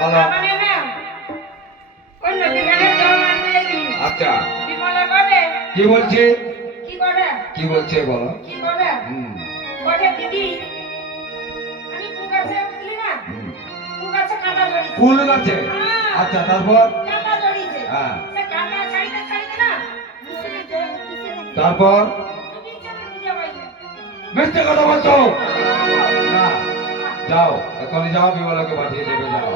বলো। আচ্ছা কি বলছে? কি বলছে বলো। ফুল গাছে? আচ্ছা তারপর? হ্যাঁ তারপর? মিথ্যে কথা বলছো না। যাও এখনই যাও, বিমলাকে পাঠিয়ে দেবে। যাও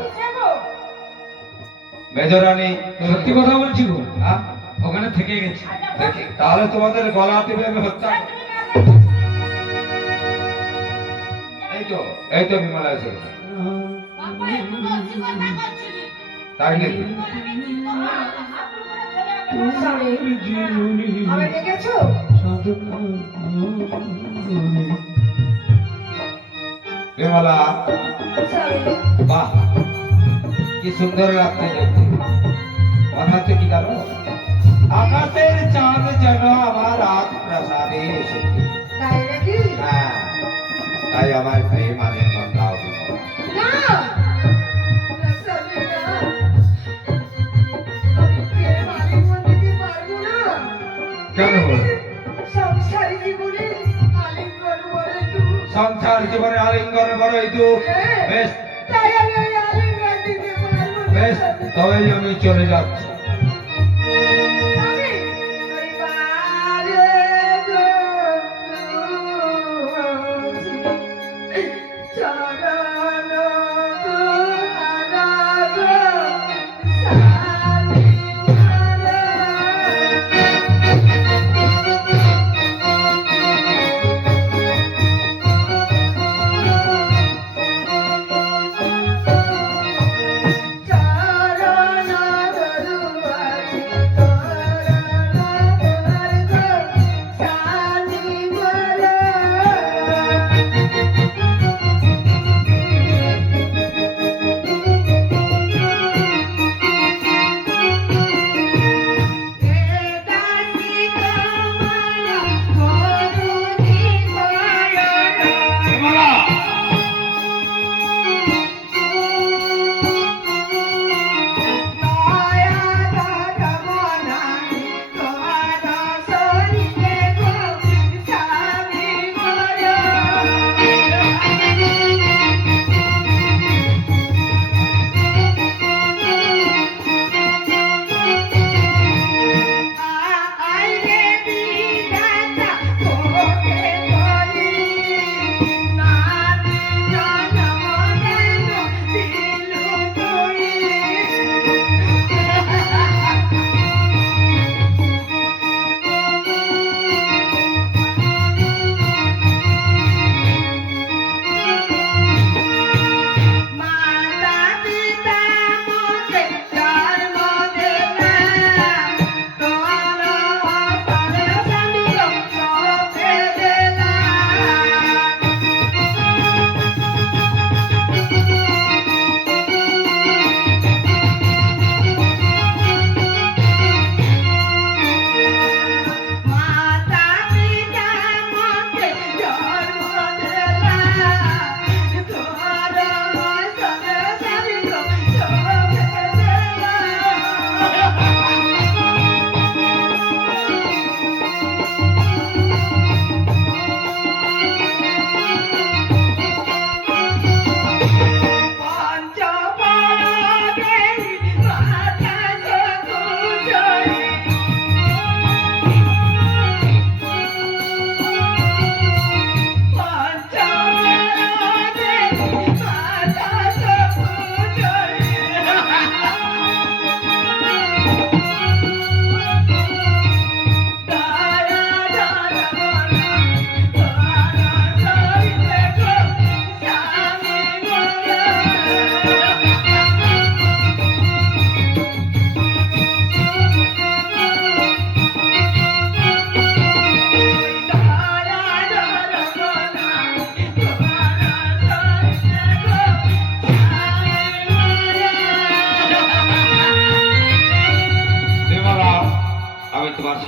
মেজরানি। সত্যি কথা বলছি গো, হ্যাঁ ওখানে থেকে গেছি। দেখি তাহলে তোমাদের গলা টিপে আমি হত্যা। এই তো বিমলা এসে গেছে। তাই নাকি? বিমলা বাহ কি সুন্দর লাগছে দেখতে। মনে হচ্ছে কি জানো, আকাশের চাঁদ যেন আমার রাত প্রাসাদে এসেছে। হ্যাঁ তাই আমার প্রেম আলিঙ্গন দাও বিমলা। কেন বলো? সংসার জীবনে আলিঙ্গনে বড়ই দুঃখ। বেশ বেশ তবেই আমি চলে যাচ্ছি।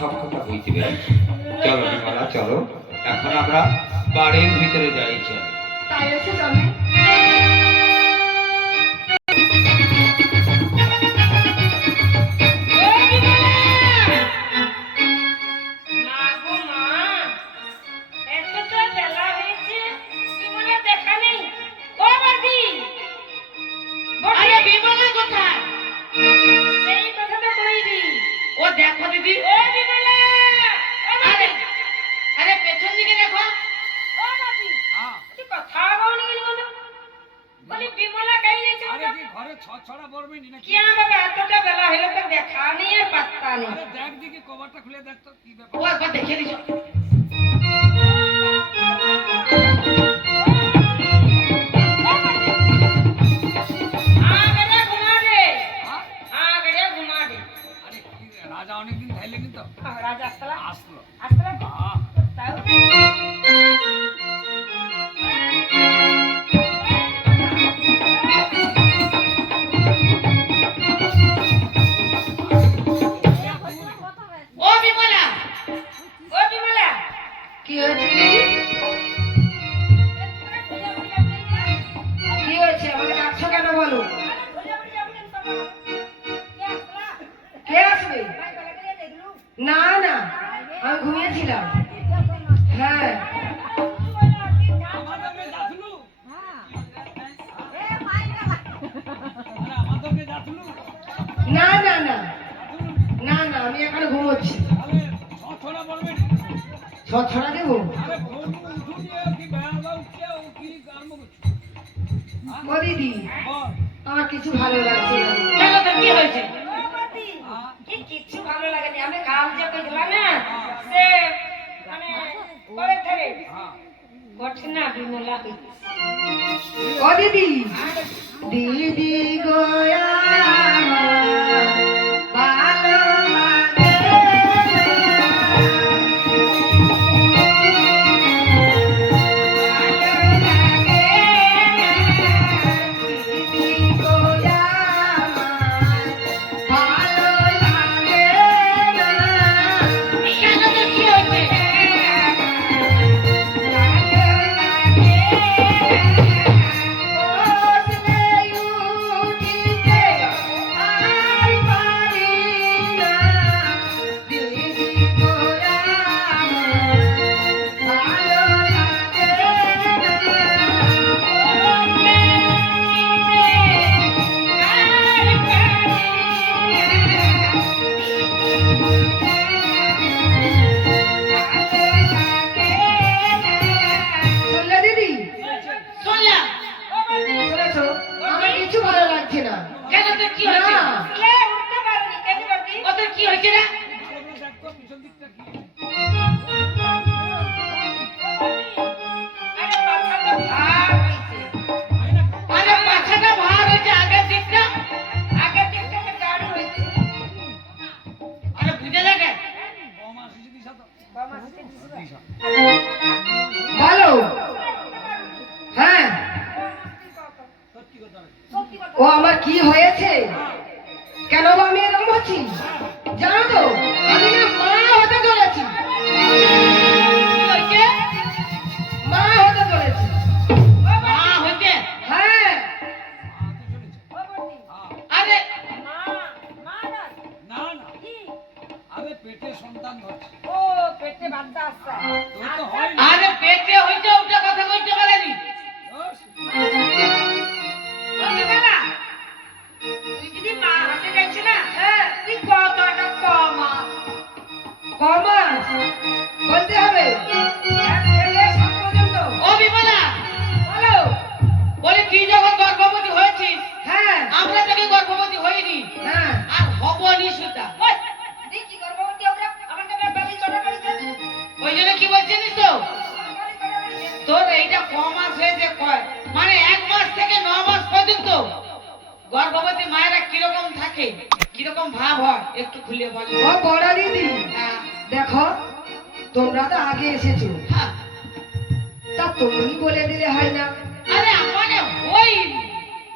সব কথা বুঝতে পেরেছি। চলো বিমলা চলো, এখন আমরা বাড়ির ভিতরে যাই। চল। তাই আছে এই কথা তো কইনি। ও দেখো দিদি, ও বিমলা, ও আরে দিদি, আরে পেছন দিকে দেখো। ও দিদি, হ্যাঁ তুই কথা বলনি কি বলো? বলি বিমলা কাই গেছে? আরে কি ঘরে ছড়া পড়বে নি নাকি? কি বাবা এতটা বেলা হলো তো দেখা নেই আর পাত্তা নেই। আরে দেখ দিকে কভারটা খুলে দেখ তো কি ব্যাপার। ও একবার দেখে দিছো। আগড়ে ঘুমা দে, হ্যাঁ? আগড়ে ঘুমা দে। আরে কি রে, রাজা অনেকদিন খাইলেনি তো রাজা আসলা, আসলো। আসলা। হ্যাঁ তাও ও বিমলা, ও বিমলা, কি হয়েছে দিদি? কি হয়েছে আমাকে ডাকছো কেন বলো? কে আসবে? না না, আমি ঘুমিয়েছিলাম। হ্যাঁ আমাদের মেয়ে যাতলু। আরে আমাদের মেয়ে যাতলু। না না না যাতলু না না, আমি এখানে ঘুমোচ্ছি। তাহলে ছড়া পড়বে নি? ছড়া দেবো? আরে বউ উঠু দিয়ে কি বেড়া উঠছে ও কি আরম্ভ করছে? ও দিদি, বল। আমার কিছু ভালো লাগছে না। দেখো তো কি হয়েছে। হ্যাঁ? কি কিচ্ছু ভালো লাগেনি। আমি কাল যে কইছিলাম না সে মানে করে ধরে হ্যাঁ। ঘটছে না বিমলা কইছে। ও দিদি, দিদি গোয়া ভালো লাগে দিদি গোয়া ভালো লাগে না। কেন তো কি হয়েছে? দিদি, শুনলাম। শুনেছো? আমার কিছু ভালো লাগছে না। কেন তো কি হয়েছে? না। লে উঠতে পারনি কেন করবি? ও তোর কি হয়েছে রে? ভালো করে দেখ তো পিছন দিকটা কি? আরে পাছাটা ভার হইছে। হয় না? আরে পাছাটা ভার হয়েছে, আগের দিকটা। আগের দিকটা তো গাড়ি হইছে। আরে বুঝে দেখে। কম আসিস দিশা তো। বাবা হাতে দিছিল। দিশা। বলো। হ্যাঁ, সত্যি কথা রে। সত্যি কথা। ও আমার কি হয়েছে? কেন বা আমি এরকম হচ্ছি? জানো তো, আমি না মা হতে চলেছি। কি হয়েছে? মা হতে চলেছি। মা হয়েছে? হ্যাঁ, আতে চলেছে। ও বটি। হ্যাঁ। আরে মা, মা নয়। না না, কি? আরে পেটে সন্তান ধরছে। ও পেটে বাচ্চা আসছে। তোর তো হয় না। আরে পেটে হয়েছে, ওটা কথা কইতে পারেনি। দোষ। ও বিমলা, তুই যদি মা হাতে যাচ্ছে না, হ্যাঁ, তুই কতটা কমা। কমা বলতে হবে। এক থেকে সাত পর্যন্ত। ও বিমলা, বলো। বলে তুই যখন গর্ভবতী হয়েছিস, হ্যাঁ আমরা থেকে গর্ভবতী হইনি হ্যাঁ, আর হবনি সুতা। ওই, তুই কি গর্ভবতী আমরা? আমার কাছে বেলি চড়া করেছে। ওই জন্য কি বলছিস তো? বেলি চড়া করেছে। তোর এইটা কম মাস হয়েছে কয়, মানে 1 মাস থেকে 9 মাস পর্যন্ত গর্ভবতী মায়েরা কিরকম থাকে, কিরকম ভাব হয়, একটু খুলে বল। ও বড় দিদি, হ্যাঁ, দেখো তোমরা তো আগে এসেছো, হ্যাঁ। তা তুমি বলে দিলে হয় না? আরে আমারে হইনি।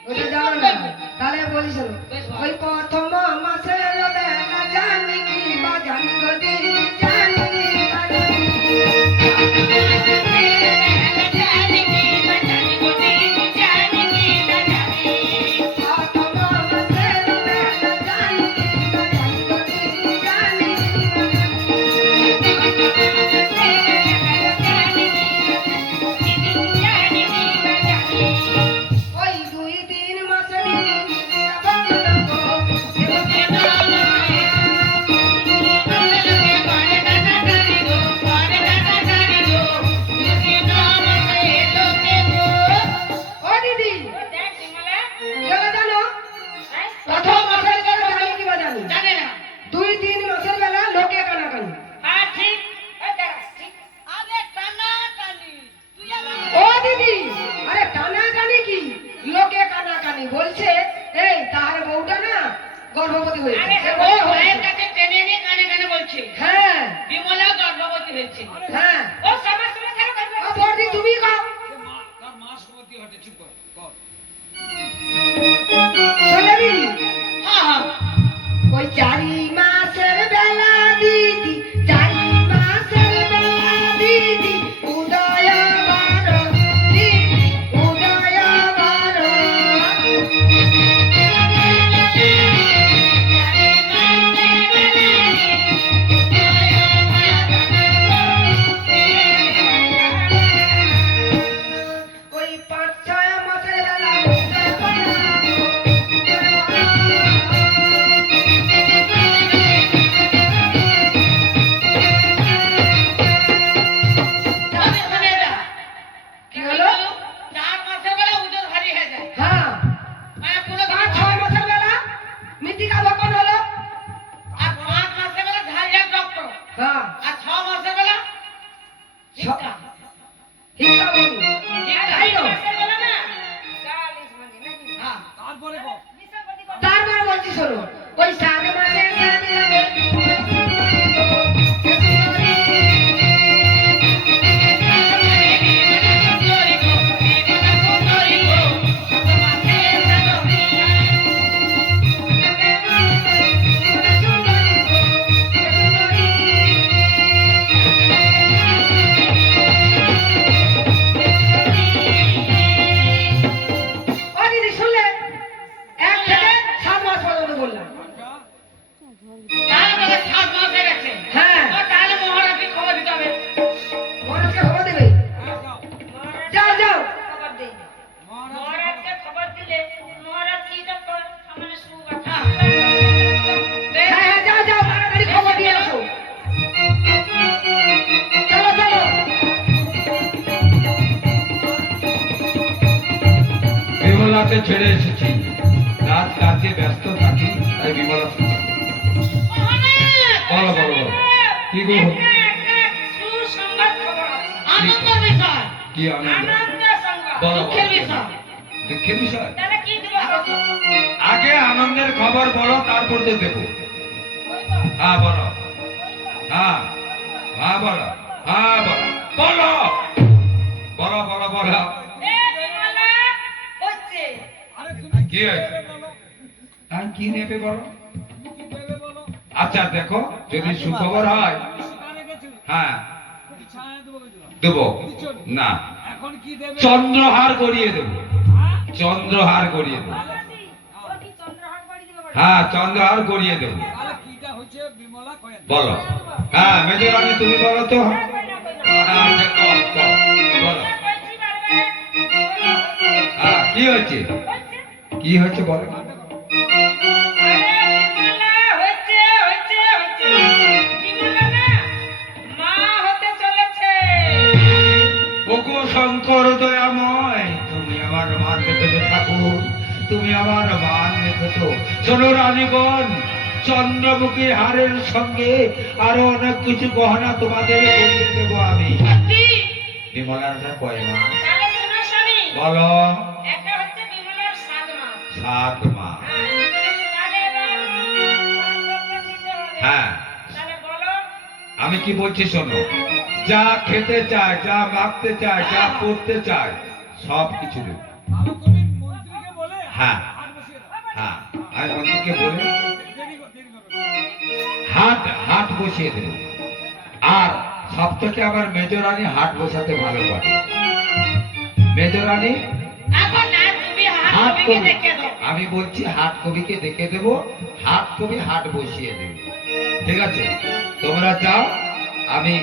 ওটা জানো না, তাহলে বলি শোনো। ওই প্রথম মাসে বেলা জানি কি বা জানি গো দিদি, জানি কি বা জানি। প্রথম মাসে বেলা জানি কি বা জানি গো দিদি, জানি কি বা জানি। ওই 2-3 মাসে দিদি আবার গর্ভবতী হয়েছে আরে সে ও বলছে, ভাইয়ের কাছে টেনে নিয়ে কানে কানে বলছে হ্যাঁ বিমলা গর্ভবতী হয়েছে। হ্যাঁ ও সমাজ সমাজ কেন করবে? ও বর্দি তুমি কও তার মাস মতি হটে চুপ কর কর। শোনো দিদি হ্যাঁ হ্যাঁ ওই 4 মাসের বেলা দিদি 4 মাসের বেলা দিদি উদয় বারো দিদি উদয় বারো ওই 5-6 মাসের বেলা উদয় বারো তবে শুনে যা। কি হলো 4 মাসের বেলা উদর ভারী হয়ে যায়। হ্যাঁ মানে পুরো 5-6 মাসের বেলা মৃত্তিকা বপন হলো আর 5 মাসের বেলা ঝাড়িয়া ডক্টর হ্যাঁ আর 6 মাসের বেলা ছ- হিংসা বন্ধু তাই তো মাসের বেলা না 40 মানে নাকি? হ্যাঁ তারপরে কর। বিশাপতি কর। তারপরে বলছি শোনো ওই 7 মাসে শাদি হবে ও দিদি শুনলে 1 থেকে 7 মাস পর্যন্ত বললাম তারপরে 7 মাস হয়ে গেছে। হ্যাঁ ও তাহলে মহারাজকে খবর দিতে হবে। মহারাজকে খবর দেবে হ্যাঁ, যাও। যাও যাও খবর দেই। মহারাজ মহারাজকে খবর দিলে মহারাজ কি ডক্টর আমাদের সুগাথা হ্যাঁ হ্যাঁ যাও যাও তাড়াতাড়ি খবর দিয়ে আসো চলো চলো বিমলাকে ছেড়ে এসেছি, রাত কাজে ব্যস্ত থাকি, তাই বিমলা বলো বলো বলো। কি গো সুসংবাদ খবর আছে। আনন্দের বিষয়, কি আনন্দ? আনন্দ সংবাদ। বলো দুঃখের বলো। বিষয়। দুঃখের বিষয়? তাহলে কি দিব? আগে আনন্দের খবর বলো, তারপর তো দেবো। হ্যাঁ বলো, হ্যাঁ হ্যাঁ বলো, হ্যাঁ বলো বলো বলো বলো বলো। এ বিমলা হচ্ছে। আরে তুমি কি হয়েছে? বলো, আর কি নেবে বলো? তুমি কি দেবে বলো। আচ্ছা দেখো, যদি সুখবর হয়, আমি সেখানে গেছি, হ্যাঁ কি ছায়া দেবো বলেছিলাম। দেবো। না, এখন কি দেবে? চন্দ্রহার গড়িয়ে দেবো, হ্যাঁ? চন্দ্রহার গড়িয়ে দেবো। ও কি চন্দ্রহার বাড়ি দিব? হ্যাঁ চন্দ্রহার গড়িয়ে দেবো। তাহলে কিটা হচ্ছে বিমলা কয়ে দাও। বলো। হ্যাঁ মেজর রানী তুমি বলো তো। আচ্ছা কও, কও, বলো। হ্যাঁ কি হয়েছে? কি হয়েছে বলো। ওগো শঙ্কর দয়াময়, তুমি আমার মান রেখেছো ঠাকুর, তুমি আমার মান রেখেছো। শোনো রানীগণ, চন্দ্রমুখী হারের সঙ্গে আরো অনেক কিছু গহনা তোমাদের করিয়ে দেবো আমি। বিমলাটা কয় মাস? বলো। 7 মাস। হ্যাঁ আমি কি বলছি শোনো, যা খেতে চায়, যা মাখতে চায়, যা করতে চায়, সব কিছু দেবো। তাহলে তুমি মন্ত্রীকে বলে হ্যাঁ। হাত বসিয়ে দাও। হ্যাঁ আমি মন্ত্রীকে বলে দেরি করো। হাট বসিয়ে দেবো। আর সব থেকে আমার মেজর রানী হাট বসাতে ভালো পারে। মেজর রানী এখন না তুমি হাট হাত কবি, দেখে দাও। আমি বলছি হাট কবিকে দেখে দেবো, হাট কবি হাট বসিয়ে দেবে। ঠিক আছে, তোমরা যাও, আমি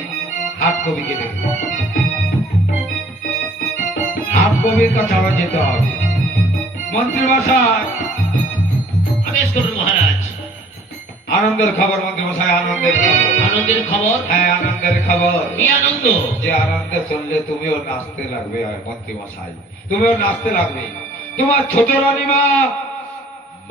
হাট কবিকে দেখে দেবো। হাট কবির কাছে আমার যেতে হবে। মন্ত্রী মশাই, আদেশ করুন মহারাজ। আনন্দের খবর মন্ত্রী মশাই, আনন্দের খবর। আনন্দের খবর? হ্যাঁ আনন্দের খবর। কি আনন্দ? যে আনন্দে শুনলে তুমিও নাচতে লাগবে মন্ত্রী মশাই, তুমিও নাচতে লাগবে। তোমার ছোট রানীমা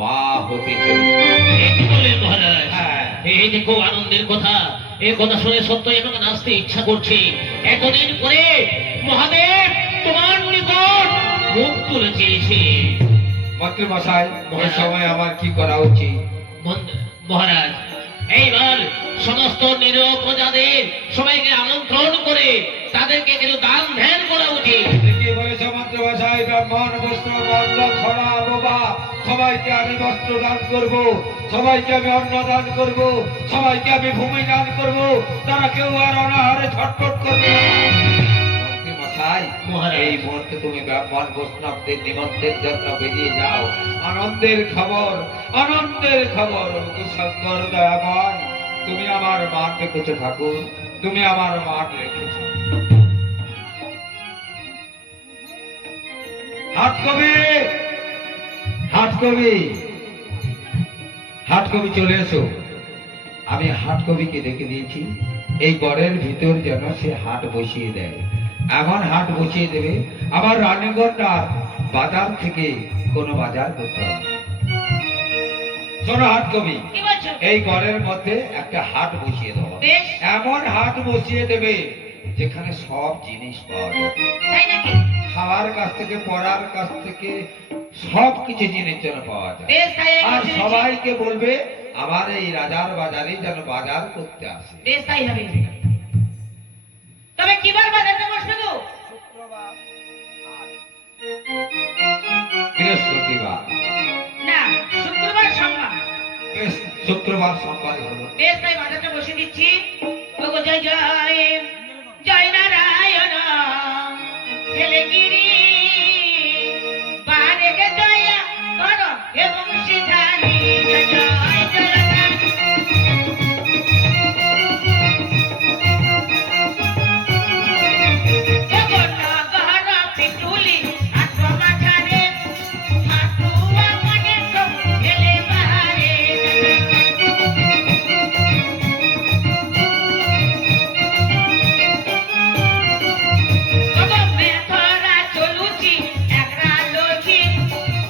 মা হতে চলেছে। এই কি বললেন মহারাজ? হ্যাঁ। এই যে খুব আনন্দের কথা, এই কথা শুনে সত্যই আমাকে নাচতে ইচ্ছা করছে। এতদিন পরে মহাদেব তোমার নিকট মুখ তুলে চেয়েছে। মন্ত্রী মশাই, ওই সময় আমার কি করা উচিত? মহারাজ, এইবার সমস্ত নিরীহ প্রজাদের সবাইকে আমন্ত্রণ করে তাদেরকে কিছু দান ধ্যান করা উচিত। কি বলেছে মাতৃভাষায়? ব্রাহ্মণ, বৈষ্ণব, অন্ন, ছড়া, বোবা, সবাইকে আমি বস্ত্র দান করব, সবাইকে আমি অন্ন দান করব, সবাইকে আমি ভূমি দান করব, তারা কেউ আর অনাহারে ছটফট করবে না। মন্ত্রীমশাই, মহারাজ। এই মুহূর্তে তুমি ব্রাহ্মণ বৈষ্ণবদের নিমন্ত্রণের জন্য বেরিয়ে যাও। আনন্দের খবর, আনন্দের খবর। শঙ্কর দয়াময়, তুমি আমার মান রেখেছো ঠাকুর, তুমি আমার মান রেখেছো। হাট কবি, হাট কবি, হাট কবি চলে এসো। আমি হাট কবিকে ডেকে দিয়েছি, এই গড়ের ভিতর যেন সে হাট বসিয়ে দেয়। এমন হাট বসিয়ে দেবে আবার রানীগঞ্জটা বাজার থেকে কোনো বাজার করতে হবে। শোনো হাট কবি, কি বলছো? এই গড়ের মধ্যে একটা হাট বসিয়ে দেবো। বেশ, এমন হাট বসিয়ে দেবে যেখানে সব জিনিস পাওয়া যাবে। তাই নাকি? খাওয়ার কাছ থেকে, পড়ার কাছ থেকে সব কিছু জিনিস যেন পাওয়া যায়। বেশ, তাই আমি আর বুঝেছি। সবাইকে বলবে আমার এই রাজার বাজারে যেন বাজার করতে আসে। বেশ, তাই হবে। তবে কিবার বাজারটা বসবে গো? বৃহস্পতিবার, না, শুক্রবার, সোমবার। বেশ, শুক্রবার সোমবারই হলো। বেশ, তাই বাজারটা বসে দিচ্ছি। ওগো জয় জয় জয় নারায়ণ হেলেগিরি বারেকে দয়া কর এবং সিধারি জয় জয় জগন্নাথ। জগন্নাথ পিটুলি আত্মা মাঝারে হাতুয়া মনে সব হেলে বাহারে। ধরা চলুচি একরা লোচি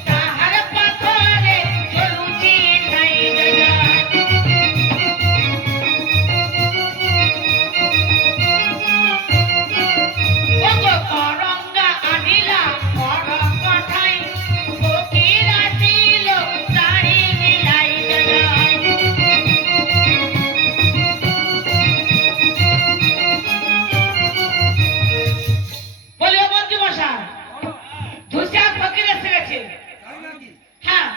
তাহার পাথরে চলুচি নাই জয়। ওগো করঙ্গা আনিলা কর পাঠাই ফকির আসিল তারি মিলাই জয়। বলিও মন্ত্রী মশাই, ধুসা ফকির এসে গেছে। হ্যাঁ,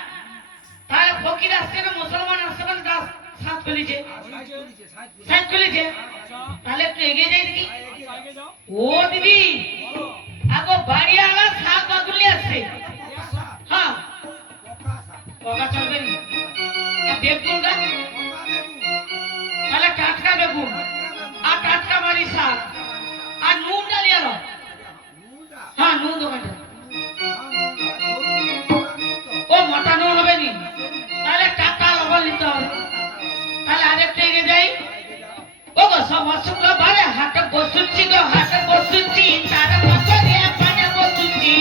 তাহলে ফকির আসছে না মুসলমান আসছে না? দাস সাত খুলেছে, সাত খুলেছে। তাহলে একটু এগিয়ে যাই দেখি। ও দিদি, আগো বাড়িওয়ালা সাত বাগুলি আসছে। হ্যাঁ, পকা চলবে না। বেগুন গাছ, তাহলে টাটকা বেগুন আর টাটকা বাড়ি শাক আর নুন ডালিয়া দাও। হ্যাঁ, নুন দোকানটা। ও মোটা নুন হবে নি, তাহলে টাকা লবণ নিতে হবে। তাহলে আরেকটা এগিয়ে যাই। ও গো সব শুক্রবারে হাটে বসুচ্ছি গো, হাটে বসুচ্ছি তার বছরে পানে বসুচ্ছি।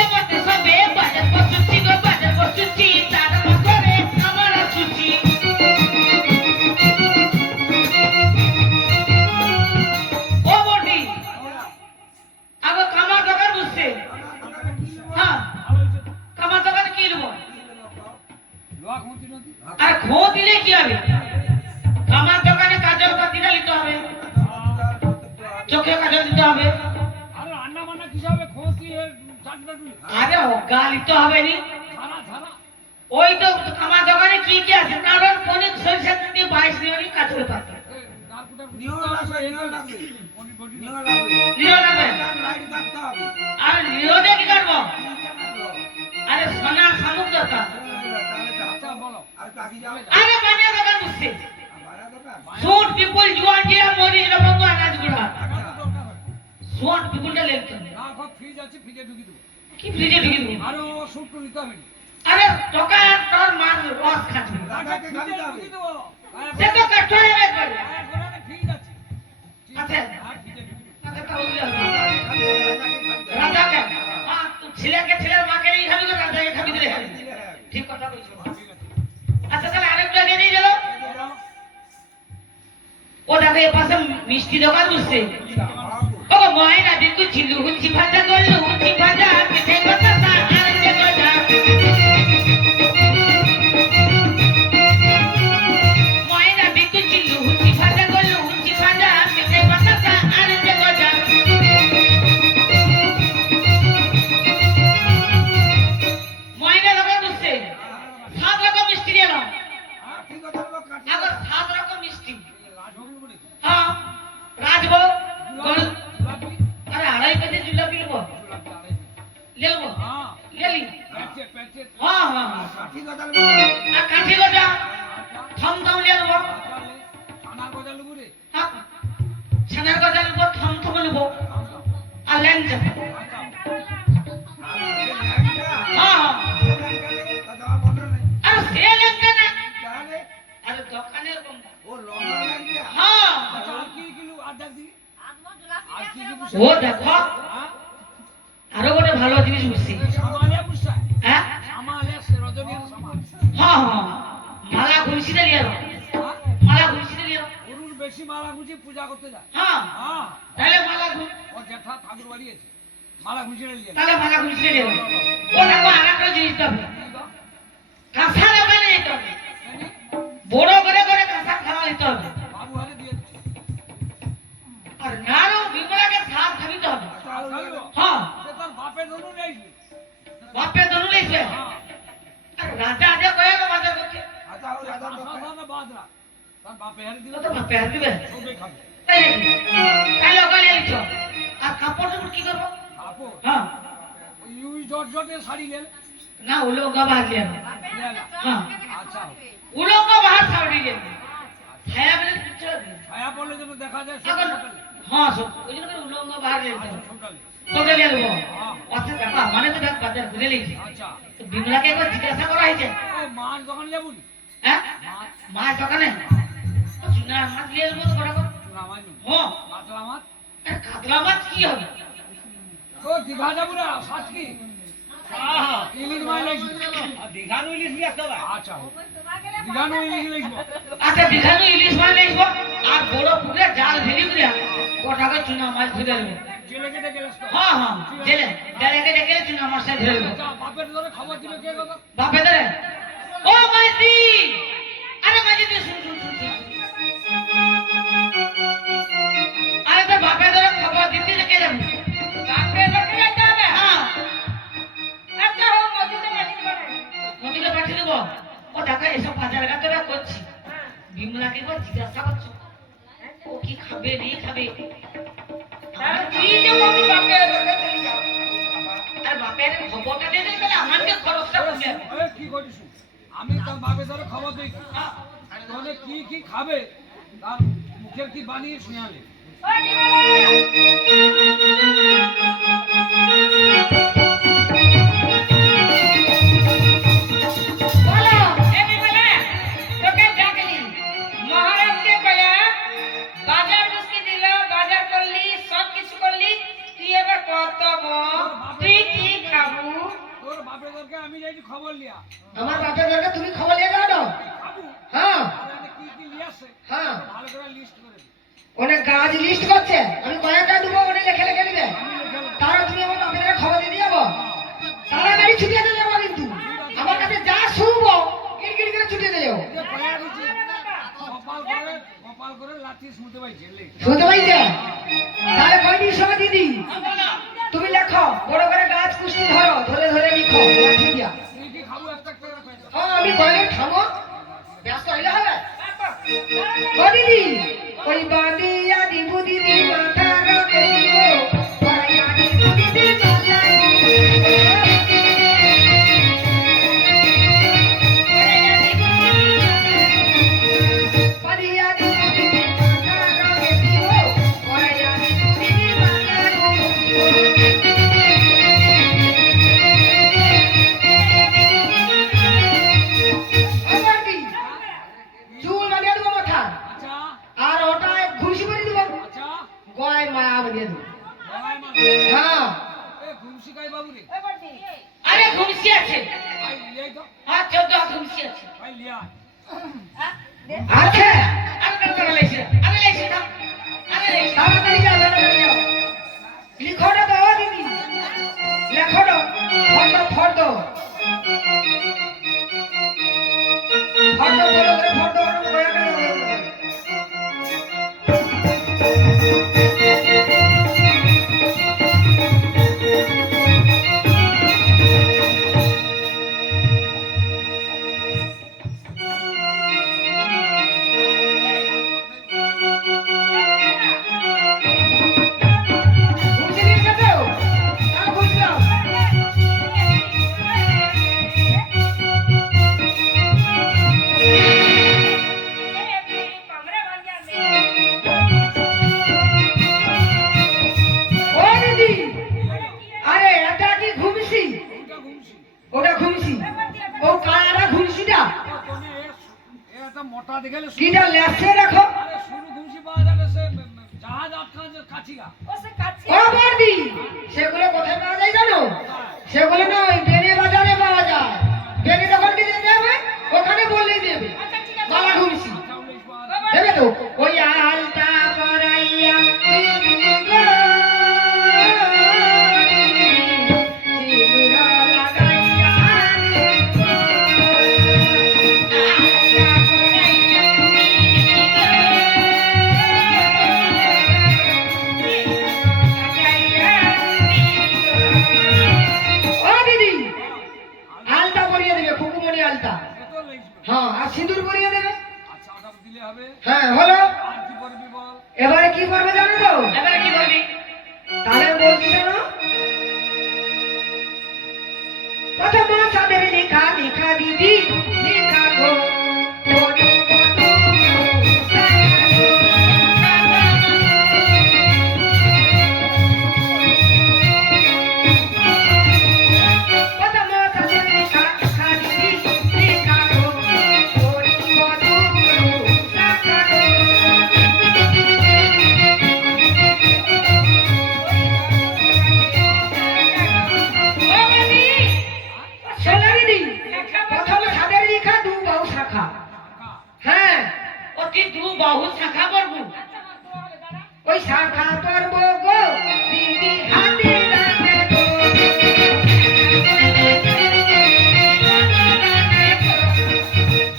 এমতে সবে বাজার বসুচ্ছি গো, বাজার বসুচ্ছি তার বছরে আমার আসুচ্ছি। ও বটি, আগো কামার দোকান বুঝছে? হ্যাঁ, কামার দোকানে কি নেবো? আর খো দিলে কি হবে? কামার দোকানে কাজল পাতিটা নিতে হবে, চোখে কাজল দিতে হবে। আরে অজ্ঞা নিতে হবে নি। ওই তো কামার দোকানে কি কি আছে? কারণ পনির সরিষা দিয়ে 22 নিয়নি কাজল পাতা নিয়ে লাগবে। আর নিরোধে কি করবো? আরে সোনার শামুক দরকার। আরে বানিয়া দোকান বুঝছে? সুট পিপুল জুয়ান জিরা মরিচ লবঙ্গ আনাজ গুড়া। সুট পিপুলটা লেখতে কি ফ্রিজে ঢুকি দেবো? আরে টাকা তোর মার রস খাচ্ছে। সে তো কাট হয়ে যাবে। আচ্ছা, আচ্ছা তাহলে রাজাকে ছেলেকে ছেলের মাকে নিয়ে খাবি, রাজাকে খাবি দিলে খাবি। ঠিক কথা বলছো। আচ্ছা তাহলে আরেকটা দিয়ে দিয়ে গেল। ও দাদা এর পাশে মিষ্টি দোকান বুঝছে? ও ময়না দেখু ছিল হুচি ভাজা করলো, হুচি ভাজা মিঠাই কথা গেলি প্যাচে প্যাচে হ্যাঁ হ্যাঁ হ্যাঁ। কাঠি গজাল আর কাঠি গজা থম থম লিয়ে নেবো তাহলে আনার কথা লুবু রে হ্যাঁ ছানার গজা নেবো থম থম নেবো আর ল্যাংচা হ্যাঁ হ্যাঁ আর সে ল্যাংচা না আর দোকানের কোনটা হ্যাঁ আচ্ছা আর কি কিলো আড্ডা দি আর কি কি ও দেখো আরো ଗୋଟେ ভালো জিনিস বুঝছি সামালে পুষা হ্যাঁ সামালে রজনীর সামাল হ্যাঁ হ্যাঁ মালা ঘুষিতে নিয়ে এলো মালা ঘুষিতে নিয়ে এলো গরুর বেশি মালা গুঁজি পূজা করতে যায় হ্যাঁ হ্যাঁ তাহলে মালা ঘুষ ও জ্যাঠা ঠাকুর বাড়ি আছে মালা গুঁজিয়ে নিয়ে তাহলে মালা ঘুষিতে নিয়ে এলো ও দেখো আরেকটা জিনিস হবে কাঁসা দোকানে যেতে হবে বড় করে করে কাঁসা খাওয়া দিতে হবে বাবু হাতে দিয়ে দিচ্ছে আর নারো বিমলাকে সাথ খাবিতে হবে হ্যাঁ সে তার বাপের ধনু নেই বাপে ধরু লইছে আর রাজা আজ কয়ে বাজার করছে সাধারণ বাদরা তার বাপে হাতে দিলে ও তো বাপে হাত দিবে সবে খাবে তাই নাকি তাহলে ওখানে লিখছ আর কাপড় টাপড় কি করবো আপো হ্যাঁ ইউই জট জটের শাড়ি গেল না উলঙ্গা বাহার লিয়া হ্যাঁ আচ্ছা উলঙ্গা বাহার সাউরি লিয়া ছায়া বলে কিছু ছায়া পড়লে যেন দেখা যায় এখন হ্যাঁ সব ওই জন্য করে উলঙ্গা বাহার লিয়া ছোটালে তোকে লিয়া দেবো আচ্ছা কাকা মানে তো দেখ বাজার ঘুরে লিখছি আচ্ছা তো বিমলাকে একবার জিজ্ঞাসা করা হয়েছে ও মাছ দোকান যাবো নি হ্যাঁ মাছ দোকানে ও চুনা মাছ লিয়ে দেবো তো কটা রামায়ণ হ্যাঁ পাতলা মাছ আর কাতলা মাছ কি হবে ও দীঘা যাবো না সাত কি ইলিশ মাছ লাগবে দীঘানো ইলিশ নিয়ে আসতে হবে আচ্ছা দীঘানো ইলিশ লাগবে আচ্ছা দীঘানো ইলিশ মাছ লিখবো আর বড় পুকুরে জাল ফেলি করে কটাকে চুনা মাছ ধরে দেবো জেলে কেটে গেলে হ্যাঁ হ্যাঁ জেলে জেলেকে ডেকে চুনা মাছ ধরে দেবো আচ্ছা বাপের ধরে খবর দিবে কে কথা বাপে ধরে ও মাইতি আরে মাইতি তুই শুন শুন শুন শুন। আরে তো বাপে ধরে খবর দিতে কে যাবো বাপে বাপে যেতে হবে হ্যাঁ আচ্ছা হোক মসজিদে পাঠিয়ে দেবো নদীকে পাঠিয়ে দেবো ও দেখো এসব বাজার ঘাট তোরা করছি বিমলাকে একবার জিজ্ঞাসা করছো ও কি খাবে নেই খাবে তাহলে তুই যে বলবি বাপে তোকে চলে যাও আর বাপের খবরটা দিয়ে দেবে তাহলে আমাকে খরচটা কমে যাবে এ কি করিস আমি তার বাপের ধরে খবর দিই তাহলে কি কি খাবে তার মুখের কি বানিয়ে শুনালে ও নিবালা বলো এ নিবালা তোকে ডাকলি মহারাজকে কয়া বাজার বুঝকে দিল বাজার করলি সব কিছু করলি তুই এবার কত বল তুই কি খাবু তোর বাপের ধরকে আমি যাইছি খবর লিয়া আমার বাপের দরকার তুমি খবর নিয়ে যাও না খাবো হ্যাঁ তাহলে কি কি নিয়ে আসছে হ্যাঁ ভালো করে লিস্ট করে দিই অনেক গাছ লিস্ট করছে আমি কয়েকটা দেবো অনেক লেখে লেখে দিবে আমি লিখে নেবো। তারা তুমি আমার বাপের খবর দিয়ে দিয়ে যাবো তাড়াতাড়ি ছুটিয়ে দিয়ে যাবো কিন্তু আমার কাছে যা শুনবো কিড়কিড় করে ছুটিয়ে দিয়ে যাবো যে কয়া দিচ্ছি কপাল করে লাঠি শুনতে পাইছি এলে শুনতে পাইছে তাহলে কয়টি সময় দিদি তুমি লেখো বড় করে গাছ কুষ্টি ধরো ধরে ধরে লিখো লাঠি দিয়া তুই কি খাবো একটা করে পাইছো হ্যাঁ আমি কয়েক থামো ব্যস্ত হইলে হবে ও দিদি ওই বাদিয়া দিবু দিদি মাথা রাখো বাদিয়া দিবু দিদি মাথা বাদিয়া দিবু দিদি মাথা রাখো বাদিয়া দিবু দিদি মাথা রাখো চুল বানিয়ে দেবো মাথা আচ্ছা আর ওটায় ঘুষি করে দিব আচ্ছা গয় মায়া বানিয়ে দেবো বাবাই মা হ্যাঁ এ ঘুমসি কাই বাবু রে আরে ঘুমসি আছে ভাই লিয়াই তো আর 14 ঘুমসি আছে ভাই লিয়া আছে আর কেন করে লাইছে আমি লাইছি না আমি লাইছি তাড়াতাড়ি যাও তাড়াতাড়ি যাও লিখোটা দাও দিদি লেখোটা ফটো ফটো ফটো বড় করে ফটো কয়েকটা ঘুষি নিয়ে যাও তাও ঘুষি দাও ওটা ঘুমসি ও কারা ঘুমসিটা এটা মোটা দেখলে কিটা লেসে রাখো আরে শুরু ঘুমসি পাওয়া যাবে সে জাহাজ আটকা যে কাছিগা ও বর্দি সেগুলো কোথায় পাওয়া যায় জানো সেগুলো না ওই বেনে বাজারে পাওয়া যায় বেনে দোকান কি যেতে হবে ওখানে বললেই দেবে বালা ঘুমসি দেবে তো ওই আলতা পরাইয়া দিদি গো সিঁদুর লাগাইয়া ও দিদি আলতা পরিয়ে দেবে খুকুমনি আলতা এত লাগবে হ্যাঁ আর সিঁদুর পরিয়ে দেবে আচ্ছা ওটা দিলে হবে হ্যাঁ হলো আর কি করবি বল এবারে কি করবে জানো তো এবারে কি করবি? তাহলে বলছি শোনো প্রথম সাদের লেখা লেখা দিদি লেখা গো বড় বড় প্রথম সাদের লেখা লেখা দিদি লেখা গো বড় বড় সোনা দিদি প্রথম সাদের লেখা দু বাহু শাখা হ্যাঁ ওটি দু বাহু শাখা করবো। ওই শাখা পর্ব গো দিদি হাতে দানা গো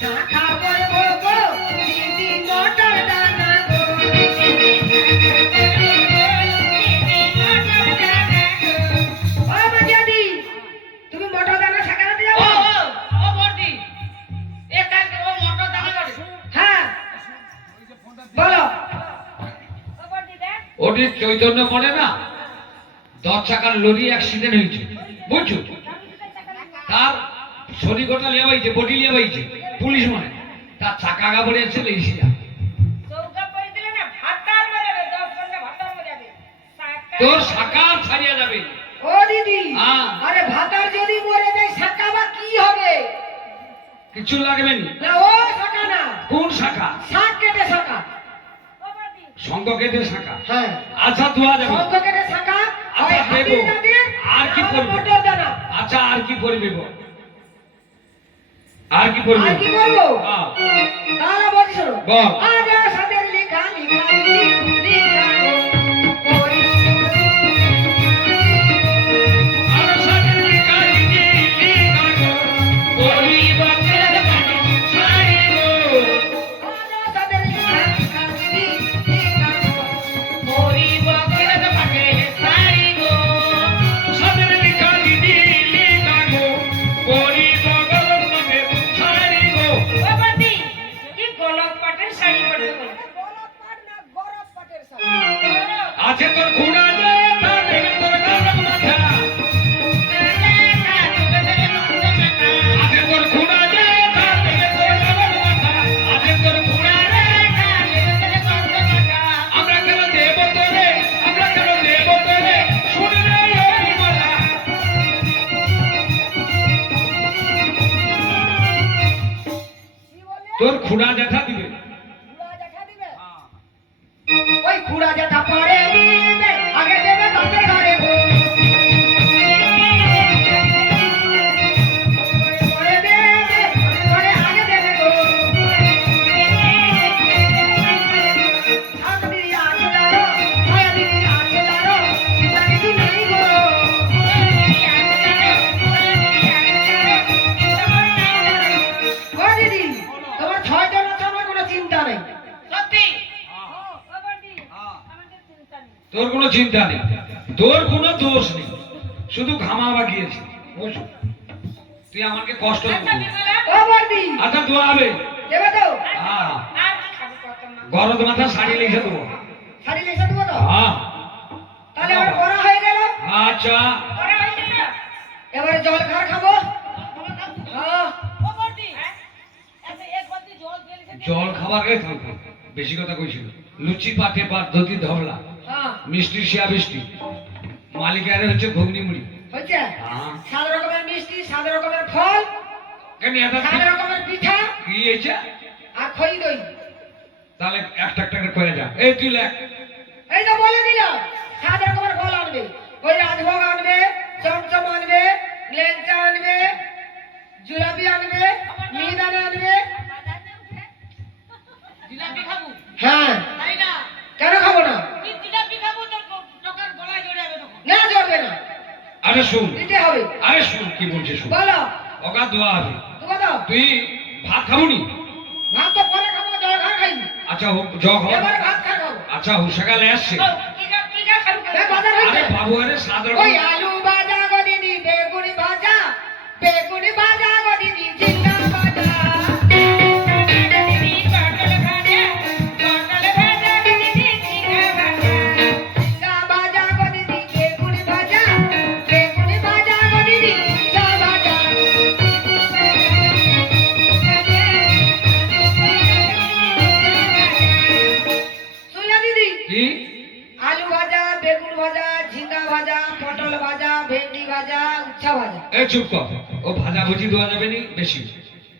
শাখা পর্ব গো দিদি মটর দানা গো ও বাজাদি তুমি মটর দানা শাখা দিতে ও যাও ও ও বর্দি এ কাজ করে ও মোটর দানা করে। হ্যাঁ বলো ওটি চৈতন্য পড়ে না 10 চাকার লরি অ্যাক্সিডেন্ট হয়েছে বুঝছো তার শরীর গোটা লিয়া বাইছে বডি লিয়া বাইছে পুলিশ মানে তার চাকা কাপড়ে আছে লেগেছিলাম তোর সাকার ছাড়িয়ে যাবে ও দিদি হ্যাঁ। আরে ভাতার যদি মরে যায় শাখা বা কি হবে কিছু লাগবে না না ও শাখা না কোন শাখা শাক কেটে শাখা শঙ্খ কেটে শাখা হ্যাঁ আচ্ছা ধোয়া যাবে শঙ্খ কেটে শাখা ওই আচ্ছা, হাতির দেবো। দাঁতে আর কি করবে? মটর দানা আচ্ছা আর কি করবি বল? আর কি করবি আর কি করবো হ্যাঁ। তাহলে বলছি শোনো বল। আজা সাদের লেখা লেখা দিদি লেখা গো ওই আর সাথে লেখা দিদি লেখা গো, ওই বাপের বাড়ি ছাড়ি গো। আজা সাদের লেখা লেখা দিদি লেখা গো ওরি বাপের বাটে সারি গো। সাথে লেখা দিদি লেখা গো, ওই বাপের বাড়ি ছাড়ি গো। আছে তোর খুঁড়া যে তার দেখে তোর গরম মাথা। আছে তোর খুঁড়া যে তার দেখে তোর গরম মাথা। আছে তোর খুঁড়া যে আমরা কেন দেব তোরে, আমরা কেন দেব তোরে, শুন রে এই মালা। তোর খুঁড়া দেখা দিবে ওই খুড়া যেটা পরে দিবে আগে দেবে বাপের ঘরে গো পরে দেবে পরে আগে দেবে গো ছাদ দিদি আছে দাঁড়ো ছায়া দিদি আছে দাঁড়ো চিন্তা কিছু নেই গো ও দিদি তোমার 6 জন আছে আমার কোনো চিন্তা নেই সত্যি তোর কোনো চিন্তা নেই, তোর কোনো দোষ নেই, শুধু ঘামা বাগিয়েছে বুঝছো তুই আমাকে কষ্ট আচ্ছা দিবি। বিমলা ও বর্দি আচ্ছা দোয়া হবে দেবে তো হ্যাঁ আর কি খাবি কত না গরদ মাথা শাড়ি লিখে দেবো শাড়ি লেসা দেবো তো হ্যাঁ তাহলে আমার বড় হয়ে গেল আচ্ছা পরে হইছে না এবারে জল খাওয়ার খাবো হ্যাঁ জল খাবার খাই থাকবো বেশি কথা কইছিল লুচি পাটে পাট ধুতি ধবলা হ্যাঁ মিষ্টি শিয়া বৃষ্টি মালিকারে হচ্ছে ঘুগনি মুড়ি হচ্ছে হ্যাঁ 7 রকমের মিষ্টি মিষ্টি, 7 রকমের ফল, কেন এটা 7 রকমের পিঠা কি হয়েছে? আর খই দই। তাহলে একটা একটা করে কয়ে যা। এই তুই লেখ। এই তো বলে দিলাম 7 রকমের ফল আনবে, ওই রাজভোগ আনবে, চমচম আনবে, লেংচা আনবে, জিলাপি আনবে, মিহিদানা আনবে। জিলাপি খাবো হ্যাঁ, তাই না? কেন খাবো না? কি জিলাপি খাবো তোর টাকার গলায় জড়ে যাবে তখন। না চলবে না, আরে শুন, দিতে হবে। আরে শুন কি বলছিস শুন। বলো ওকা দোয়া হবে। তুমি দাও। তুই ভাত খাবনি? ভাত তো পরে খাবো, জল খা খাইনি। আচ্ছা হোক, জগ হোক। এবার ভাত খাবো। আচ্ছা হোক, সকালে আসছে। কি খা খাবো? এ বাজার হয়েছে। আরে বাবু, আরে 7 ওই রকম। আলু ভাজা গো দিদি, বেগুন ভাজা, বেগুন ভাজা গো দিদি, ঝিঙ্গা ভাজা। ঝিঙ্গা ভাজা গো দিদি, বেগুন ভাজা, বেগুন ভাজা গো দিদি, ঝিঙ্গা ভাজা। শুনলা দিদি? কি? আলু ভাজা, বেগুন ভাজা, ঝিঙ্গা ভাজা, পটল ভাজা, ভেন্ডি ভাজা, উচ্ছা ভাজা। এই চুপ কর। ও ভাজা ভুজি দেওয়া যাবে নি বেশি।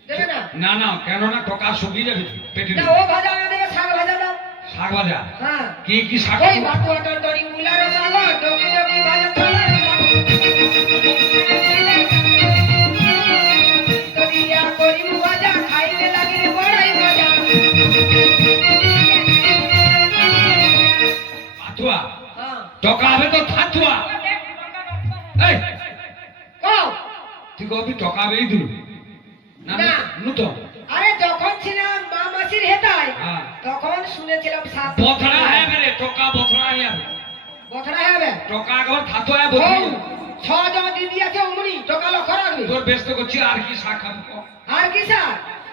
দেবে না? না না, কেননা টকা শুকিয়ে যাবে পেটে। না, ও ভাজা না দেবে, শাক ভাজা দাও। শাক ভাজা? হ্যাঁ, কি কি শাক? ওই বাতুয়া তরকারি, মূলার শাক, ডগি ডগি ভাজা, ছোলার শাক। তরিয়া করি ভাজা, খাইতে লাগিলে বড়াই মজা। পাতুয়া? হ্যাঁ, টকা হবে তো থাতুয়া। এই কও। তুই কবি টকা বেই দিল না? না। নূতন আরে যখন ছিলাম মা মাসির হেতায়, হ্যাঁ। তখন শুনেছিলাম সাত বথড়া হ্যাঁ মেরে টকা বথড়া হ্যাঁ হবে। বছরা হবে। টকা একবার থাতুয়া ও, বথড়ি। 6 জন দিদি আছে অমনি, টাকা লক্ষ্য রাখবি। তোর ব্যস্ত করছি আর কি শাক খাবো ক? আর কি স্যার?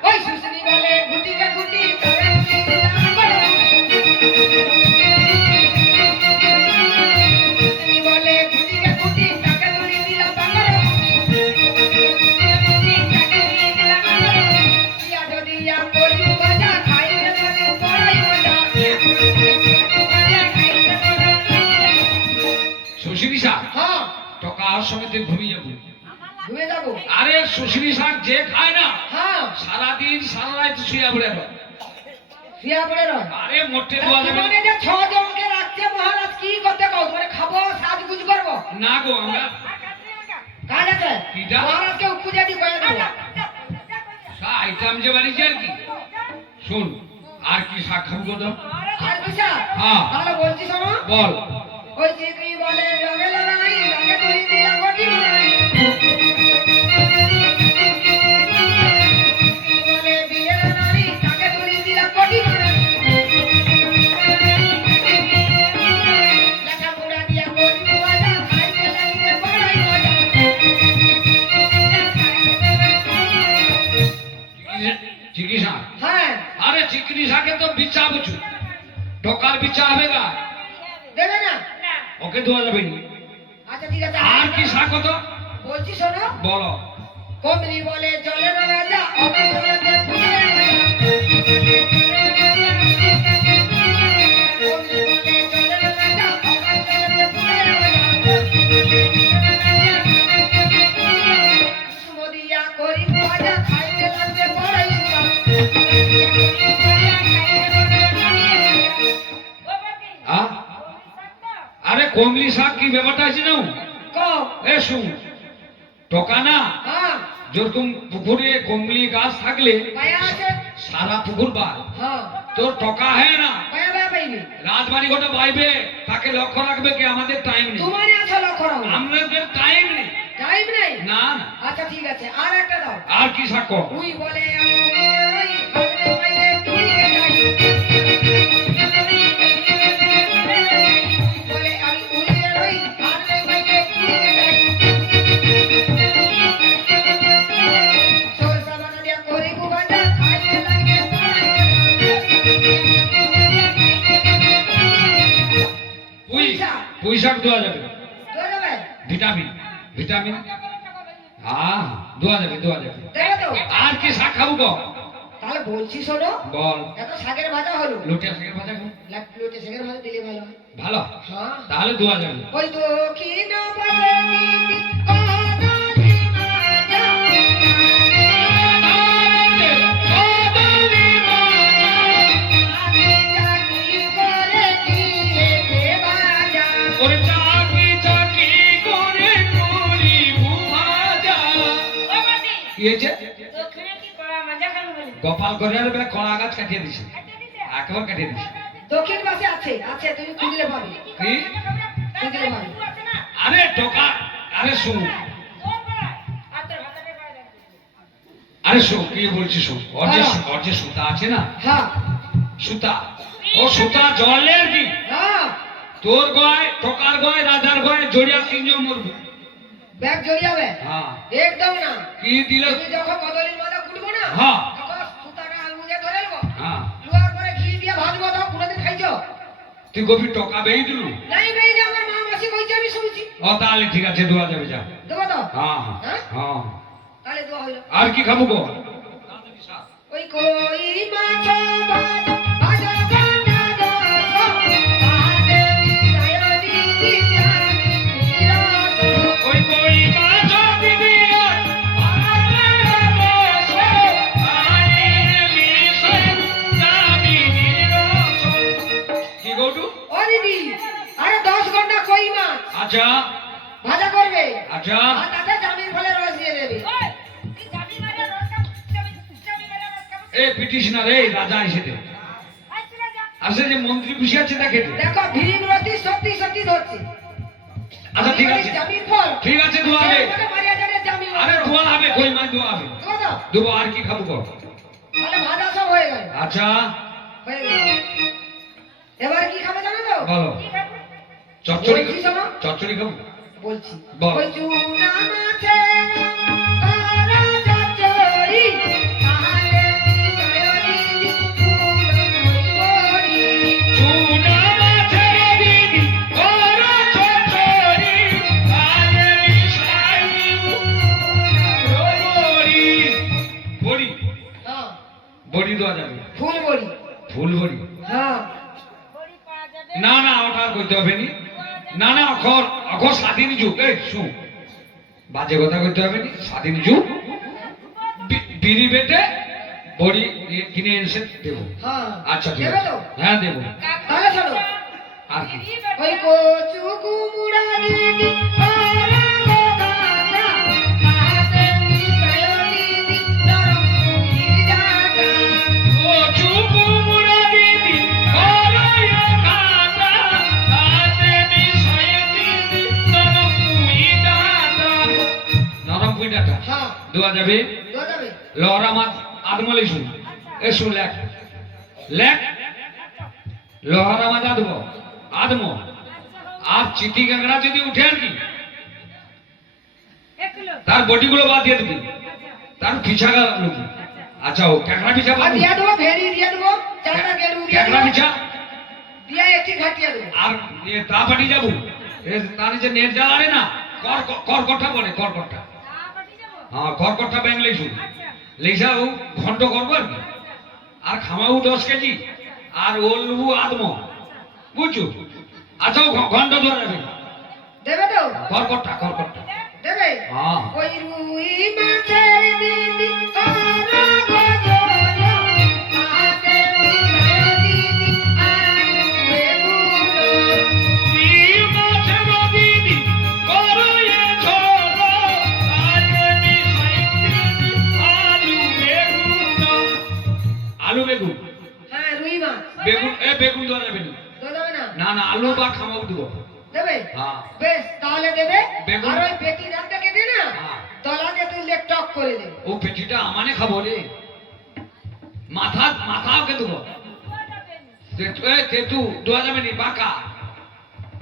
ওই সুসনি বলে গুটিকে গুটি, তবে গুটি দিলাম বড়। সুসনি বলে গুটিকে গুটি, তাকে তুলি দিলাম বাংলা। পিয়া যদি করি ভাজা, খাইতে লাগে বড়াই মজা। শুশিরি শাক হ্যাঁ, টকা আর সঙ্গে তুই ঘুমিয়ে যাবো। ঘুরে যাবো। আরে শুশিরি শাক যে খায় না হ্যাঁ, সারাদিন সারা রাত শুয়ে পড়ে রয়। শুয়া পড়ে রয়। আরে মোটে দেওয়া যাবে তোমাকে যে 6 জনকে রাখছে মহারাজ, কি করতে কও? তোমার খাবো, সাজগুজ করবো? না গো, আমরা কাজ আছে? কিটা? মহারাজকে খুঁজে দি কয়ে দেবো। আইটেম যে বাড়িছে আর কি। শুন, আর কি শাক খাবো গো তো? আর কিসা? হ্যাঁ। তাহলে বলছি শোনো। বল। ওই যে কি বলে রবে লড়াই, তাকে তুই দিয়া গটি মারাই। কি বলে বিয়ে লড়াই, তাকে তুই দিয়া গটি মারাই। লেখা পোড়া দিয়া গরু বাজা, খাইতে লাগিলে বড়াই মজা। চিকিৎসা? হ্যাঁ, আরে চিকনি শাকে তো বিচা বুঝু, টকার বিচা হবে গা। দেবে না? ওকে দেওয়া যাবে নি। আচ্ছা ঠিক আছে। আর কি শাক হতো? বলছি শোনো। বলো। কমলি বলে জলে না রাজা, অবসরতে ফুলে রাজা। কমলি বলে জলে না রাজা, অবসরতে ফুলে রাজা। সুমদিয়া করি ভাজা, খাইতে লাগবে বড়াই সুরা। আরে কমলি শাক কি ব্যাপারটা আছে না? কও। এ শুন, টকা না হ্যাঁ, যেরকম পুকুরে কমলি গাছ থাকলে পায়া আছে। সারা পুকুর পার। হ্যাঁ, তোর টকা হ্যাঁ না, পায়া পায়া পাইবে। রাজবাড়ি গোটা বাইবে, তাকে লক্ষ্য রাখবে কি? আমাদের টাইম নেই, তোমার আছে লক্ষ্য রাখো। আমাদের টাইম নেই। টাইম নেই? না না। আচ্ছা ঠিক আছে, আর একটা দাও। আর কি শাক কর? তুই বলে আমি ওই ভাজনে পাইলে তুইকে যাই। বলে আমি উড়িয়ে রই, ভাজনে পাইলে তুইকে যাই। সরষা বাটা দিয়া করি গু ভাজা, খাইতে লাগে বড়াই পুঁই পুঁই শাক দেওয়া যাবে। মজা। ধরে যাবে? ভিটামিন ভিটামিন হ্যাঁ দেওয়া যাবে, দেওয়া যাবে। দেবে তো? আর কি শাক খাবো গো? তাহলে বলছি শোনো। বল। এত শাকের ভাজা হলো, লোটে শাকের ভাজা খাবো? লোটে শাকের ভাজা দিলে ভালো হয়। ভালো, হ্যাঁ, তাহলে দেওয়া যাবে। ওই দক্ষিণ পাশে দিদি, ও দক্ষিণ কি হয়েছে? দক্ষিণে কি করা মজা খাবে বলে গোপাল করে বেলা কলা গাছ কাটিয়ে দিছে, একেবারে কাটিয়ে দিছে। দক্ষিণ পাশে আছে আছে, তুমি খুঁজলে পাবে। কি? খুঁজলে পাবে। আরে টোকা, আরে শুন, আরে শো কি বলছি শো, ওর যে সুতা আছে না, হ্যাঁ সুতা, ও সুতা জলের কি হ্যাঁ, তোর গয়, টোকার গয়, রাজার গয় জড়িয়া তিনজন মরবে। ব্যাগ জড়িয়াবে হ্যাঁ একদম না। কি দিলে? তুমি যখন কদলির মাথা কুটবো না, হ্যাঁ। তখন সুতাটা আঙুলে ধরে নেবো, হ্যাঁ লোহার পরে ঘি দিয়ে ভাজবো। তো কোনোদিন খাইছো? তুই গভীর টকা বেই দিলু? নাই ভাই, যে আমার মা মাসি কইছে আমি শুনছি। ও তাহলে ঠিক আছে, দোয়া যাবে, যা। দেবো তো? হ্যাঁ হ্যাঁ হ্যাঁ? হ্যাঁ। তাহলে দোয়া হইলো। আর কি খাবো গো? ওই কই মাছ ভাত ভাজা গানা গো, তাহাতে মিশায় দিদি নিরস। ওই কই মাছ দিবি আরে বসে আরে মিশে যাবি নিরস। কি গৌটু? ও দিদি, আরে 10 ঘন্টা কই মাছ আচ্ছা ভাজা করবে, আচ্ছা। আর তাতে জামিন ফলের রস দিয়ে দেবে। এ পিটিস না রে, রাজা এসেছে। আসলে যে মন্ত্রী বসে আছে দেখে দে। দেখো ভীমরতি সত্যি সত্যি ধরছে। আচ্ছা ঠিক আছে, জামিন ফল ঠিক আছে, দোয়া হবে। আমাকে মারিয়া যাবে জামিন। আরে দোয়া হবে, কই মাছ দোয়া হবে। দেবো তো? দেবো। আর কি খাবো গো? তাহলে ভাজা সব হয়ে গেল। আচ্ছা হয়ে গেল। এবার কি খাবে জানো তো? বলো। চচ্চড়ি বলছি শোনো। চচ্চড়ি খাবো। বলছি বল। ওই চুনা মাছে কারা চচ্চড়ি, তাহাতে মিশায় দিদি ফুলমরি। চুনা মাছের দিদি ওরা চচ্চড়ি আরে মিশাই বড়ি। বড়ি, হ্যাঁ, বড়ি দেওয়া যাবে। ফুল বড়ি। ফুল বড়ি? হ্যাঁ, না না, ওটা আর করতে হবে নি। না না, অখর অখর স্বাধীন যুগ। এই শু, বাজে কথা করতে হবে নি। স্বাধীন যুগ, বিড়ি বেটে বড়ি কিনে এসে দেবো। হ্যাঁ। আচ্ছা ঠিক দেবে আছে, তো? হ্যাঁ দেবো। তাহলে শোনো, আর কি? ওই কচু কুমড়া দিদি ওরা গো গাদা, তাহাতে মিশায় দিদি নরম পুরি ডাটা। ও চুপু মুড়া দিদি ওরাই খাতা তাতে মিশাই দিদি নরম পুই ডাটা। নরম পুই ডাটা হ্যাঁ, দেওয়া যাবে। দেওয়া যাবে। লহরা মাছ আদমলে শুন, এ শুন লেখ লেখ। লহরা মাছ আদম আদম আর চিঠি কাঁকড়া যদি উঠে আর কি, তার বডিগুলো বাদ দিয়ে দিবি, তার পিছা গেল। আচ্ছা ও কাঁকড়া পিছা আর পাবো? দিয়া দেবো, ভেড়ি দিয়ে দেবো, চারটা গেরু দিয়ে কাঁকড়া দেবো, পিছা দিয়ে একটি ঘাটিয়ে দেবো। আর তা পাটি যাবো। তার যে নেট জ্বালারে না, করকটটা বলে, করকটটা। হ্যাঁ, করকটটা ব্যাংক লেইছু, লেইসা ও ঘন্ট করবো আর কি। আর খামাউ 10 কেজি আর ওল লুবু আদম, বুঝছো? আচ্ছা ও ঘন্ট দেওয়া যাবে। দেবে তো? করকটটা করকটটা। দেবে? হ্যাঁ ওই রুই মাছের দিদি ওরা গো জোলো, তাহাতে মিশায় দিদি আলু বেগুনো। আলু বেগুন, হ্যাঁ, রুই মাছ। বেগুন এ বেগুন দেওয়া যাবে না। দেওয়া যাবে না? না না, আলু বা খামাউ দেবো। দেবে? হ্যাঁ বেশ, তাহলে দেবে। বেগুন। আর ওই পেটি রাখতে কেটে না, হ্যাঁ। তলা দিয়ে তুললে টক করে দেবে। ও পেটিটা আমানে খাবো রে। মাথাও কে দেবো? তেতু দেওয়া যাবে নি, বাঁকা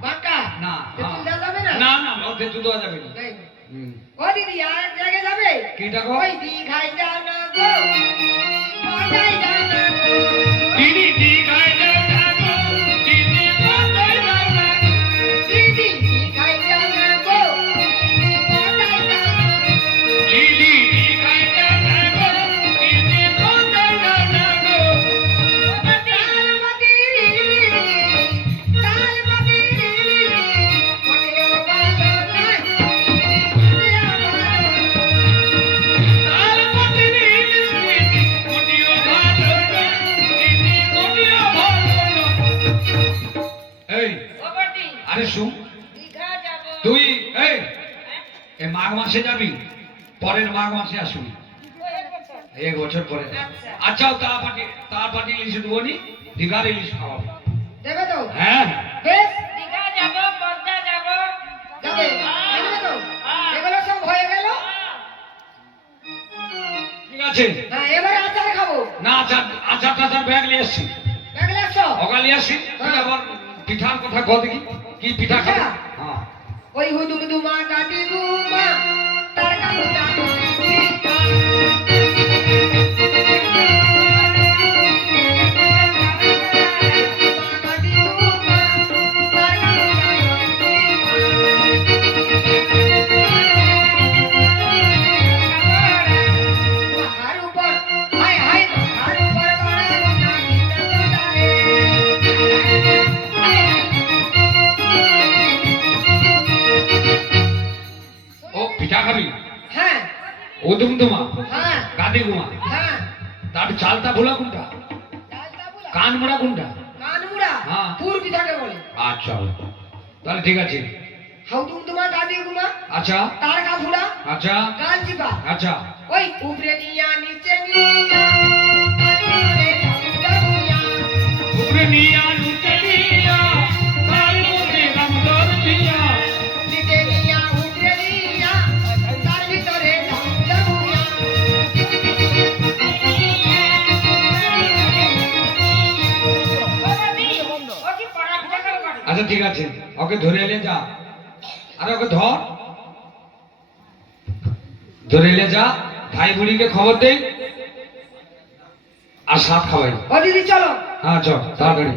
বাঁকা? না। তেঁতুল দেওয়া যাবে না? না না, ও তেতু দেওয়া যাবে না। দেয় না। হুম। ও দিদি, আর এক জায়গায় যাবে? কিটা গো? ওই দীঘায় যাও না গো, কোথায় যাও না গো। দিদি দীঘায় যাও না গো, দিদি কোথায় যাও না গো। দিদি দীঘায় যাও না গো, দিদি কোথায় যাও না গো। দিদি দীঘায় যাও না গো, দিদি কোথায় যাও না গো। তালপতি তালপতি মোটেও ভালো নয়, মোটেও ভালো নয়। তালপতি দিদি মোটিও ভালো না, দিদি মোটিও ভালো না। এই আরে শুন, দীঘা যাব তুই এই মাঘ মাসে যাবি, পরের মাঘ মাসে আসবি। এক বছর পরে আচ্ছা। আচ্ছা তার পাটি ইলিশ দেবো নি, দীঘার ইলিশ খাওয়াবো। দেবে তো? হ্যাঁ বেশ, দীঘা যাব, পদ্মা যাব। যাবে। দেবে তো? এগুলো সব হয়ে গেল। ঠিক আছে। হ্যাঁ, এবার আচার খাবো। না আচার টাচার ব্যাগ নিয়ে এসছি, দেখলে আসছো? অগা নিয়ে আসছি। তুই আবার পিঠার কথা কও দেখি, কি পিঠা খাবো? পিঠা? হ্যাঁ ওই হুদুম দুমা কাটি গুমা তার কাকুটা সীতা। কাটি গুমা তার কাকুটা মাথার উপর হায় হায় মাথার উপর বাড়া গোনা ভিতরে ও পিঠা খাবি, হ্যাঁ ও দুমদুমা, হ্যাঁ গাদি গুমা, হ্যাঁ তার চালটা ভোলা কোনটা, ডালটা বুলা কান মোড়া কোনটা? কানমুড়া হ্যাঁ। পুর পিঠাকে বলে। আচ্ছা তাহলে ঠিক আছে। হাউদুম তোমার গাদি গুমা আচ্ছা তার কাফুলা আচ্ছা গাল চিপা আচ্ছা ওই উপরে নিয়া নিচে নিয়া তারপরে ঠাকুরটা বুইয়া। উপরে নিয়া নিচে নিয়া তার মধ্যে রামদর পিয়া। নিচে নিয়া উপরে নিয়া তার ভিতরে ঠাকুরটা বুইয়া। ও কি পড়া পিঠা খাবো বাড়ি? আচ্ছা ঠিক আছে, ওকে ধরে এলে যা, আরে ওকে ধর, ধরে এলে যা, ভাই বুড়িকে খবর দেই আর সাত খাওয়াই। ও দিদি চলো। হ্যাঁ চল তাড়াতাড়ি।